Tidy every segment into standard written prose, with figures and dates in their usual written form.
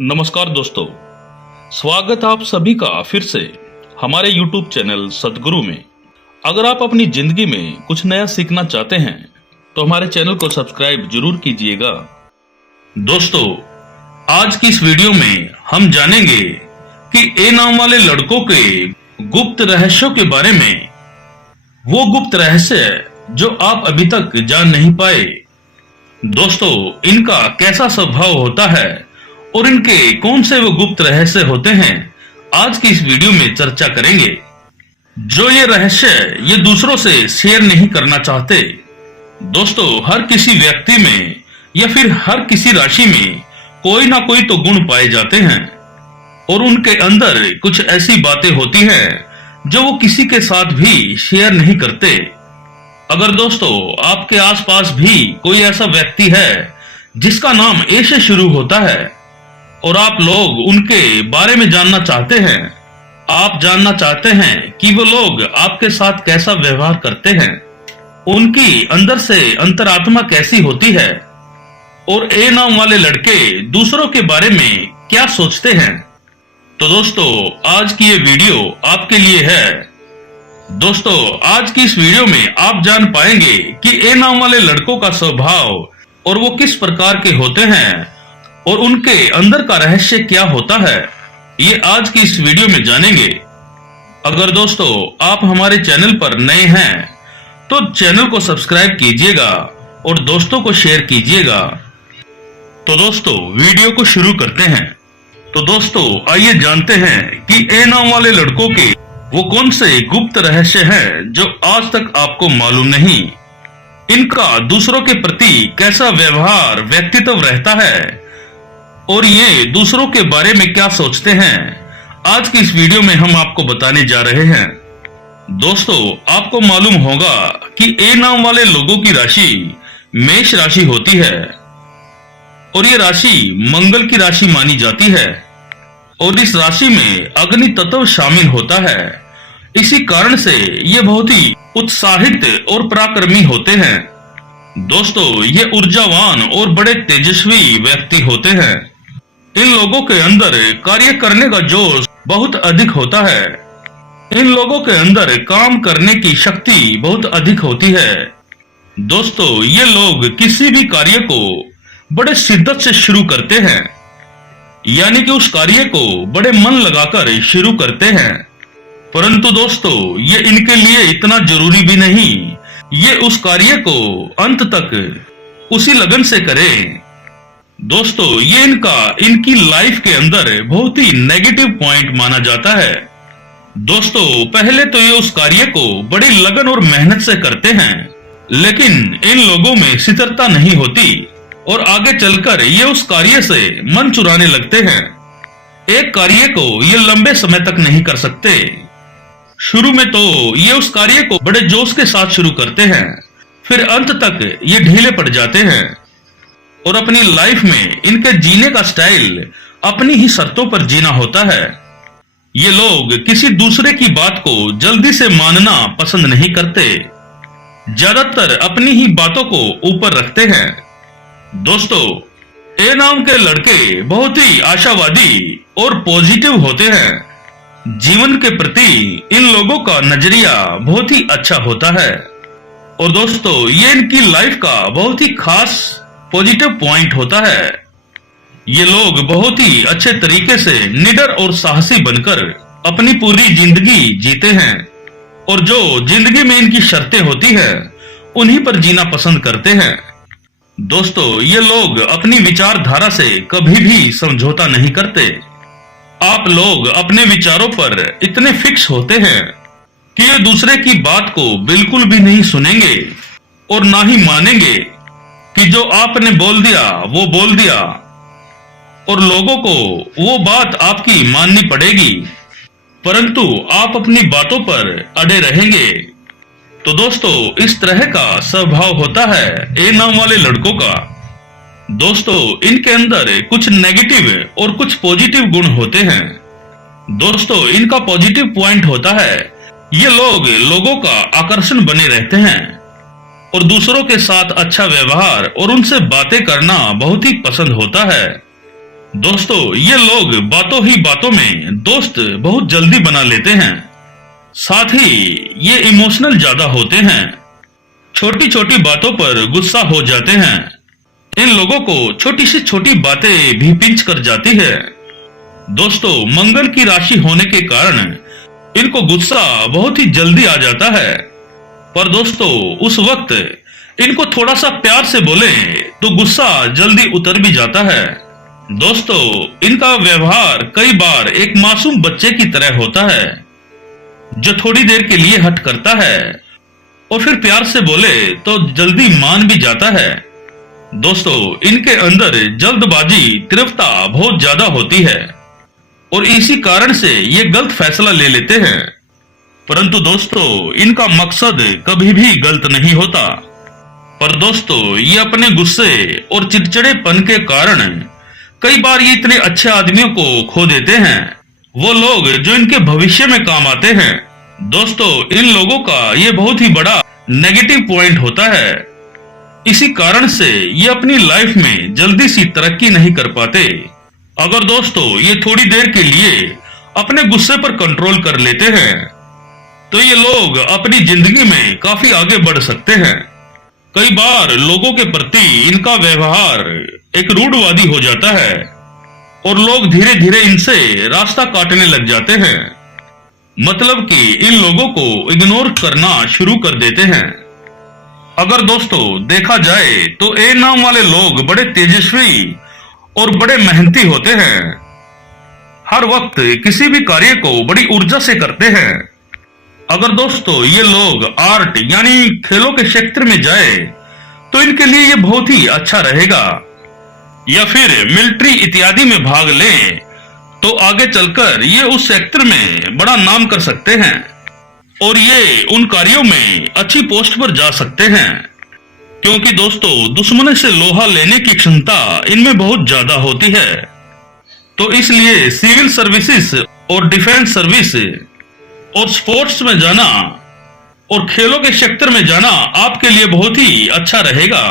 नमस्कार दोस्तों, स्वागत आप सभी का फिर से हमारे YouTube चैनल सतगुरु में। अगर आप अपनी जिंदगी में कुछ नया सीखना चाहते हैं तो हमारे चैनल को सब्सक्राइब जरूर कीजिएगा। दोस्तों, आज की इस वीडियो में हम जानेंगे कि ए नाम वाले लड़कों के गुप्त रहस्यों के बारे में। वो गुप्त रहस्य जो आप अभी तक जान नहीं पाए। दोस्तों, इनका कैसा स्वभाव होता है और इनके कौन से वो गुप्त रहस्य होते हैं, आज की इस वीडियो में चर्चा करेंगे। जो ये रहस्य ये दूसरों से शेयर नहीं करना चाहते। दोस्तों, हर किसी व्यक्ति में या फिर हर किसी राशि में कोई ना कोई तो गुण पाए जाते हैं और उनके अंदर कुछ ऐसी बातें होती हैं जो वो किसी के साथ भी शेयर नहीं करते। अगर दोस्तों आपके आसपास भी कोई ऐसा व्यक्ति है जिसका नाम ए से शुरू होता है और आप लोग उनके बारे में जानना चाहते हैं, आप जानना चाहते हैं कि वो लोग आपके साथ कैसा व्यवहार करते हैं, उनकी अंदर से अंतरात्मा कैसी होती है और ए नाम वाले लड़के दूसरों के बारे में क्या सोचते हैं, तो दोस्तों आज की ये वीडियो आपके लिए है। दोस्तों, आज की इस वीडियो में आप जान पाएंगे कि ए नाम वाले लड़कों का स्वभाव और वो किस प्रकार के होते हैं और उनके अंदर का रहस्य क्या होता है, ये आज की इस वीडियो में जानेंगे। अगर दोस्तों आप हमारे चैनल पर नए हैं तो चैनल को सब्सक्राइब कीजिएगा और दोस्तों को शेयर कीजिएगा। तो दोस्तों वीडियो को शुरू करते हैं। तो दोस्तों आइए जानते हैं कि ए नाम वाले लड़कों के वो कौन से गुप्त रहस्य हैं जो आज तक आपको मालूम नहीं। इनका दूसरों के प्रति कैसा व्यवहार व्यक्तित्व रहता है और ये दूसरों के बारे में क्या सोचते हैं, आज की इस वीडियो में हम आपको बताने जा रहे हैं। दोस्तों, आपको मालूम होगा कि ए नाम वाले लोगों की राशि मेष राशि होती है और ये राशि मंगल की राशि मानी जाती है और इस राशि में अग्नि तत्व शामिल होता है। इसी कारण से ये बहुत ही उत्साहित और पराक्रमी होते हैं। दोस्तों, ये ऊर्जावान और बड़े तेजस्वी व्यक्ति होते हैं। इन लोगों के अंदर कार्य करने का जोश बहुत अधिक होता है। इन लोगों के अंदर काम करने की शक्ति बहुत अधिक होती है। दोस्तों, ये लोग किसी भी कार्य को बड़े शिद्दत से शुरू करते हैं, यानी कि उस कार्य को बड़े मन लगाकर शुरू करते हैं। परंतु दोस्तों, ये इनके लिए इतना जरूरी भी नहीं। ये उस कार्य को अंत तक उसी लगन से करें। दोस्तों, ये इनकी लाइफ के अंदर बहुत ही नेगेटिव पॉइंट माना जाता है। दोस्तों, पहले तो ये उस कार्य को बड़ी लगन और मेहनत से करते हैं, लेकिन इन लोगों में स्थिरता नहीं होती और आगे चलकर ये उस कार्य से मन चुराने लगते हैं। एक कार्य को ये लंबे समय तक नहीं कर सकते। शुरू में तो ये उस कार्य को बड़े जोश के साथ शुरू करते हैं, फिर अंत तक ये ढीले पड़ जाते हैं और अपनी लाइफ में इनके जीने का स्टाइल अपनी ही शर्तों पर जीना होता है। ये लोग किसी दूसरे की बात को जल्दी से मानना पसंद नहीं करते, ज्यादातर अपनी ही बातों को ऊपर रखते हैं। दोस्तों, ए नाम के लड़के बहुत ही आशावादी और पॉजिटिव होते हैं। जीवन के प्रति इन लोगों का नजरिया बहुत ही अच्छा होता है और दोस्तों ये इनकी लाइफ का बहुत ही खास पॉजिटिव पॉइंट होता है। ये लोग बहुत ही अच्छे तरीके से निडर और साहसी बनकर अपनी पूरी जिंदगी जीते हैं और जो जिंदगी में इनकी शर्तें होती है उन्हीं पर जीना पसंद करते हैं। दोस्तों, ये लोग अपनी विचारधारा से कभी भी समझौता नहीं करते। आप लोग अपने विचारों पर इतने फिक्स होते हैं कि ये दूसरे की बात को बिल्कुल भी नहीं सुनेंगे और ना ही मानेंगे कि जो आपने बोल दिया वो बोल दिया और लोगों को वो बात आपकी माननी पड़ेगी, परंतु आप अपनी बातों पर अड़े रहेंगे। तो दोस्तों, इस तरह का स्वभाव होता है ए नाम वाले लड़कों का। दोस्तों, इनके अंदर कुछ नेगेटिव और कुछ पॉजिटिव गुण होते हैं। दोस्तों, इनका पॉजिटिव पॉइंट होता है ये लोग लोगों का आकर्षण बने रहते हैं और दूसरों के साथ अच्छा व्यवहार और उनसे बातें करना बहुत ही पसंद होता है। दोस्तों, ये लोग बातों ही बातों में दोस्त बहुत जल्दी बना लेते हैं। साथ ही ये इमोशनल ज्यादा होते हैं। छोटी छोटी बातों पर गुस्सा हो जाते हैं। इन लोगों को छोटी से छोटी बातें भी पिंच कर जाती है। दोस्तों, मंगल की राशि होने के कारण इनको गुस्सा बहुत ही जल्दी आ जाता है। पर दोस्तों, उस वक्त इनको थोड़ा सा प्यार से बोले तो गुस्सा जल्दी उतर भी जाता है। दोस्तों, इनका व्यवहार कई बार एक मासूम बच्चे की तरह होता है, जो थोड़ी देर के लिए हट करता है और फिर प्यार से बोले तो जल्दी मान भी जाता है। दोस्तों, इनके अंदर जल्दबाजी, तीव्रता बहुत ज्यादा होती है और इसी कारण से ये गलत फैसला ले लेते हैं। परंतु दोस्तों, इनका मकसद कभी भी गलत नहीं होता। पर दोस्तों, ये अपने गुस्से और चिड़चिड़ेपन के कारण कई बार ये इतने अच्छे आदमियों को खो देते हैं, वो लोग जो इनके भविष्य में काम आते हैं। दोस्तों, इन लोगों का ये बहुत ही बड़ा नेगेटिव पॉइंट होता है। इसी कारण से ये अपनी लाइफ में जल्दी सी तरक्की नहीं कर पाते। अगर दोस्तों ये थोड़ी देर के लिए अपने गुस्से पर कंट्रोल कर लेते हैं तो ये लोग अपनी जिंदगी में काफी आगे बढ़ सकते हैं। कई बार लोगों के प्रति इनका व्यवहार एक रूढ़वादी हो जाता है और लोग धीरे धीरे इनसे रास्ता काटने लग जाते हैं। मतलब कि इन लोगों को इग्नोर करना शुरू कर देते हैं। अगर दोस्तों देखा जाए तो ए नाम वाले लोग बड़े तेजस्वी और बड़े मेहनती होते हैं। हर वक्त किसी भी कार्य को बड़ी ऊर्जा से करते हैं। अगर दोस्तों ये लोग आर्ट यानी खेलों के क्षेत्र में जाए तो इनके लिए ये बहुत ही अच्छा रहेगा, या फिर मिलिट्री इत्यादि में भाग लें तो आगे चलकर ये उस सेक्टर में बड़ा नाम कर सकते हैं और ये उन कार्यों में अच्छी पोस्ट पर जा सकते हैं। क्योंकि दोस्तों दुश्मन से लोहा लेने की क्षमता इनमें बहुत ज्यादा होती है। तो इसलिए सिविल सर्विसेज और डिफेंस सर्विस और स्पोर्ट्स में जाना और खेलों के सेक्टर में जाना आपके लिए बहुत ही अच्छा रहेगा।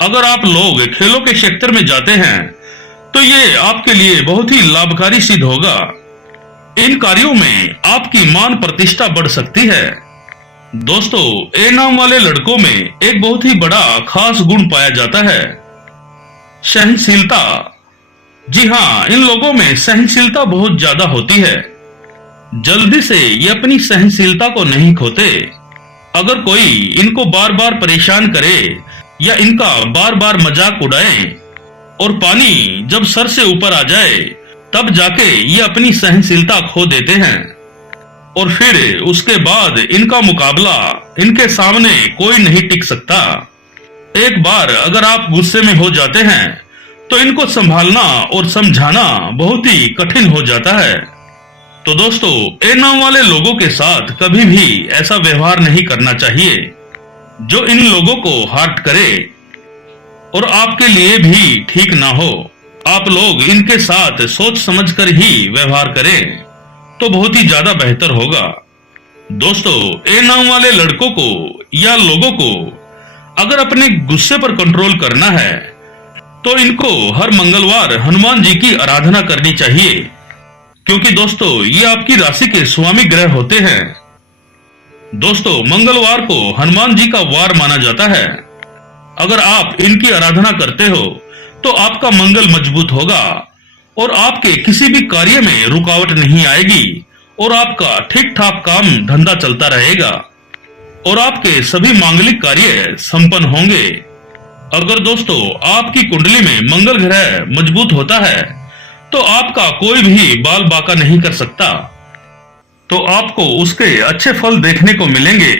अगर आप लोग खेलों के सेक्टर में जाते हैं तो ये आपके लिए बहुत ही लाभकारी सिद्ध होगा। इन कार्यों में आपकी मान प्रतिष्ठा बढ़ सकती है। दोस्तों, ए नाम वाले लड़कों में एक बहुत ही बड़ा खास गुण पाया जाता है, सहनशीलता। जी हाँ, इन लोगों में सहनशीलता बहुत ज्यादा होती है। जल्दी से ये अपनी सहनशीलता को नहीं खोते। अगर कोई इनको बार बार परेशान करे या इनका बार बार मजाक उड़ाए और पानी जब सर से ऊपर आ जाए तब जाके ये अपनी सहनशीलता खो देते हैं और फिर उसके बाद इनका मुकाबला इनके सामने कोई नहीं टिक सकता। एक बार अगर आप गुस्से में हो जाते हैं तो इनको संभालना और समझाना बहुत ही कठिन हो जाता है। तो दोस्तों, ए नाम वाले लोगों के साथ कभी भी ऐसा व्यवहार नहीं करना चाहिए जो इन लोगों को हर्ट करे और आपके लिए भी ठीक ना हो। आप लोग इनके साथ सोच समझकर ही व्यवहार करें तो बहुत ही ज्यादा बेहतर होगा। दोस्तों, ए नाम वाले लड़कों को या लोगों को अगर अपने गुस्से पर कंट्रोल करना है तो इनको हर मंगलवार हनुमान जी की आराधना करनी चाहिए, क्योंकि दोस्तों ये आपकी राशि के स्वामी ग्रह होते हैं। दोस्तों, मंगलवार को हनुमान जी का वार माना जाता है। अगर आप इनकी आराधना करते हो तो आपका मंगल मजबूत होगा और आपके किसी भी कार्य में रुकावट नहीं आएगी और आपका ठीक ठाक काम धंधा चलता रहेगा और आपके सभी मांगलिक कार्य संपन्न होंगे। अगर दोस्तों आपकी कुंडली में मंगल ग्रह मजबूत होता है तो आपका कोई भी बाल बाका नहीं कर सकता, तो आपको उसके अच्छे फल देखने को मिलेंगे।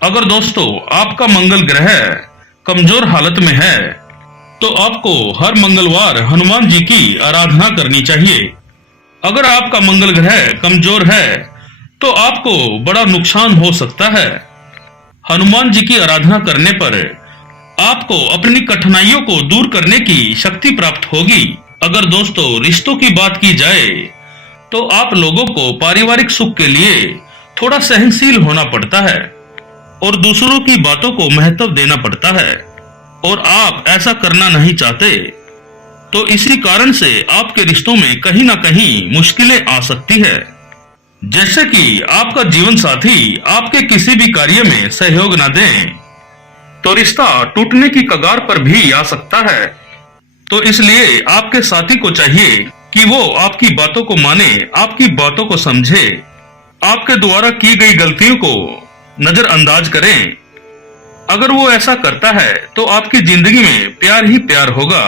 अगर दोस्तों आपका मंगल ग्रह कमजोर हालत में है तो आपको हर मंगलवार हनुमान जी की आराधना करनी चाहिए। अगर आपका मंगल ग्रह कमजोर है तो आपको बड़ा नुकसान हो सकता है। हनुमान जी की आराधना करने पर आपको अपनी कठिनाइयों को दूर करने की शक्ति प्राप्त होगी। अगर दोस्तों रिश्तों की बात की जाए तो आप लोगों को पारिवारिक सुख के लिए थोड़ा सहनशील होना पड़ता है और दूसरों की बातों को महत्व देना पड़ता है और आप ऐसा करना नहीं चाहते, तो इसी कारण से आपके रिश्तों में कहीं ना कहीं मुश्किलें आ सकती है। जैसे कि आपका जीवन साथी आपके किसी भी कार्य में सहयोग न दें, तो रिश्ता टूटने की कगार पर भी आ सकता है। तो इसलिए आपके साथी को चाहिए कि वो आपकी बातों को माने, आपकी बातों को समझे, आपके द्वारा की गई गलतियों को नजरअंदाज करें। अगर वो ऐसा करता है तो आपकी जिंदगी में प्यार ही प्यार होगा।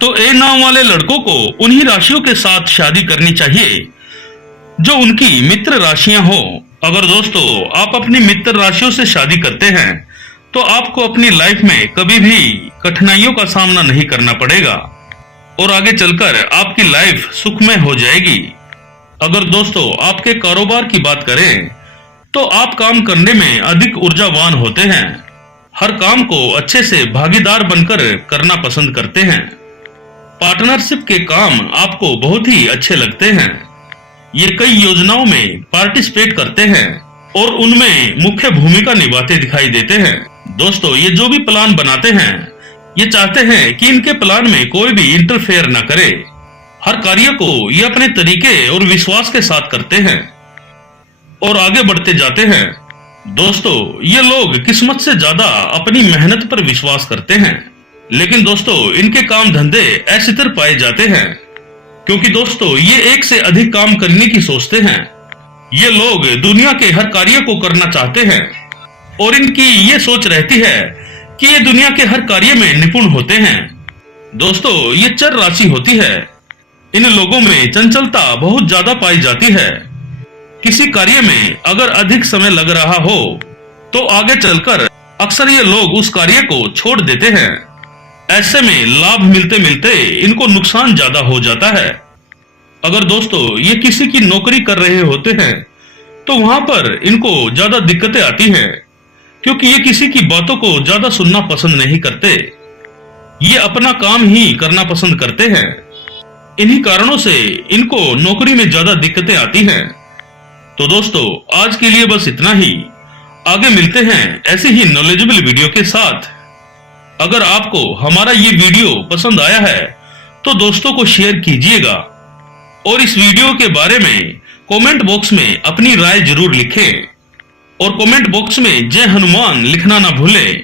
तो ए नाम वाले लड़कों को उन्हीं राशियों के साथ शादी करनी चाहिए जो उनकी मित्र राशियां हो। अगर दोस्तों आप अपनी मित्र राशियों से शादी करते हैं तो आपको अपनी लाइफ में कभी भी कठिनाइयों का सामना नहीं करना पड़ेगा और आगे चलकर आपकी लाइफ सुखमय हो जाएगी। अगर दोस्तों आपके कारोबार की बात करें तो आप काम करने में अधिक ऊर्जावान होते हैं, हर काम को अच्छे से भागीदार बनकर करना पसंद करते हैं। पार्टनरशिप के काम आपको बहुत ही अच्छे लगते हैं। ये कई योजनाओं में पार्टिसिपेट करते हैं और उनमें मुख्य भूमिका निभाते दिखाई देते हैं। दोस्तों ये जो भी प्लान बनाते हैं ये चाहते हैं कि इनके प्लान में कोई भी इंटरफेयर न करे। हर कार्य को ये अपने तरीके और विश्वास के साथ करते हैं और आगे बढ़ते जाते हैं। दोस्तों ये लोग किस्मत से ज्यादा अपनी मेहनत पर विश्वास करते हैं, लेकिन दोस्तों इनके काम धंधे असितर पाए जाते हैं क्योंकि दोस्तों ये एक से अधिक काम करने की सोचते हैं। ये लोग दुनिया के हर कार्य को करना चाहते हैं और इनकी ये सोच रहती है कि ये दुनिया के हर कार्य में निपुण होते हैं। दोस्तों ये चर राशि होती है, इन लोगों में चंचलता बहुत ज्यादा पाई जाती है। किसी कार्य में अगर अधिक समय लग रहा हो तो आगे चलकर अक्सर ये लोग उस कार्य को छोड़ देते हैं। ऐसे में लाभ मिलते मिलते इनको नुकसान ज्यादा हो जाता है। अगर दोस्तों ये किसी की नौकरी कर रहे होते हैं तो वहां पर इनको ज्यादा दिक्कतें आती हैं क्योंकि ये किसी की बातों को ज्यादा सुनना पसंद नहीं करते। ये अपना काम ही करना पसंद करते हैं। इन्हीं कारणों से इनको नौकरी में ज्यादा दिक्कतें आती हैं। तो दोस्तों आज के लिए बस इतना ही। आगे मिलते हैं ऐसे ही नॉलेजेबल वीडियो के साथ। अगर आपको हमारा ये वीडियो पसंद आया है तो दोस्तों को शेयर कीजिएगा और इस वीडियो के बारे में कमेंट बॉक्स में अपनी राय जरूर लिखें और कमेंट बॉक्स में जय हनुमान लिखना ना भूलें।